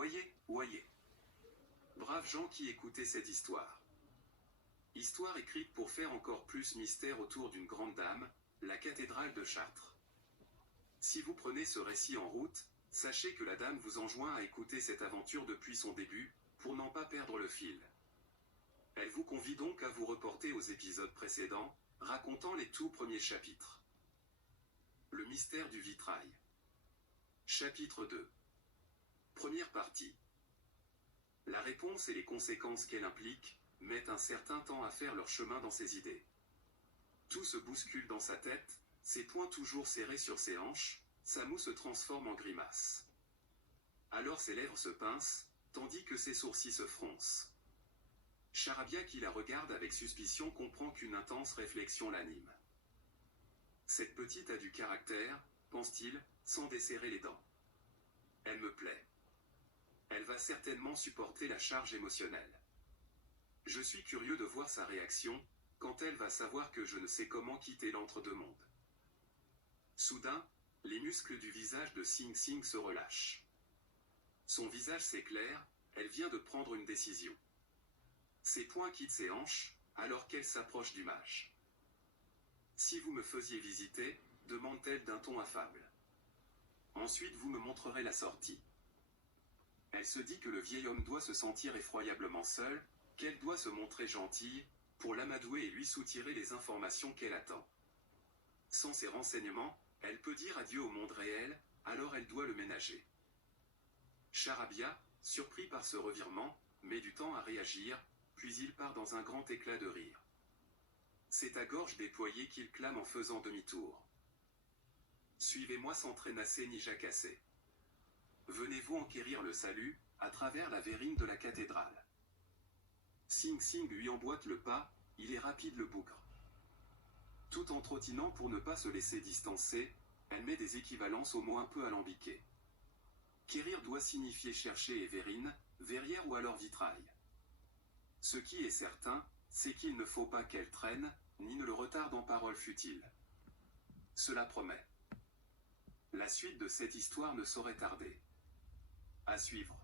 Oyez. Braves gens qui écoutaient cette histoire. Histoire écrite pour faire encore plus mystère autour d'une grande dame, la cathédrale de Chartres. Si vous prenez ce récit en route, sachez que la dame vous enjoint à écouter cette aventure depuis son début, pour n'en pas perdre le fil. Elle vous convie donc à vous reporter aux épisodes précédents, racontant les tout premiers chapitres. Le mystère du vitrail. Chapitre 2. Première partie. La réponse et les conséquences qu'elle implique mettent un certain temps à faire leur chemin dans ses idées. Tout se bouscule dans sa tête, ses poings toujours serrés sur ses hanches, sa moue se transforme en grimace. Alors ses lèvres se pincent, tandis que ses sourcils se froncent. Charabia qui la regarde avec suspicion comprend qu'une intense réflexion l'anime. Cette petite a du caractère, pense-t-il, sans desserrer les dents. Elle me plaît. Elle va certainement supporter la charge émotionnelle. Je suis curieux de voir sa réaction, quand elle va savoir que je ne sais comment quitter l'entre-deux-mondes. Soudain, les muscles du visage de Sing Sing se relâchent. Son visage s'éclaire, elle vient de prendre une décision. Ses poings quittent ses hanches, alors qu'elle s'approche du mage. Si vous me faisiez visiter, demande-t-elle d'un ton affable. Ensuite vous me montrerez la sortie. Elle se dit que le vieil homme doit se sentir effroyablement seul, qu'elle doit se montrer gentille, pour l'amadouer et lui soutirer les informations qu'elle attend. Sans ces renseignements, elle peut dire adieu au monde réel, alors elle doit le ménager. Charabia, surpris par ce revirement, met du temps à réagir, puis il part dans un grand éclat de rire. C'est à gorge déployée qu'il clame en faisant demi-tour. Suivez-moi sans traînasser ni jacasser. Venez-vous enquérir le salut, à travers la verrine de la cathédrale. Sing Sing lui emboîte le pas, il est rapide le bougre. Tout en trottinant pour ne pas se laisser distancer, elle met des équivalences au mot un peu alambiqués. Quérir doit signifier chercher et verrine, verrière ou alors vitrail. Ce qui est certain, c'est qu'il ne faut pas qu'elle traîne, ni ne le retarde en paroles futiles. Cela promet. La suite de cette histoire ne saurait tarder. À suivre.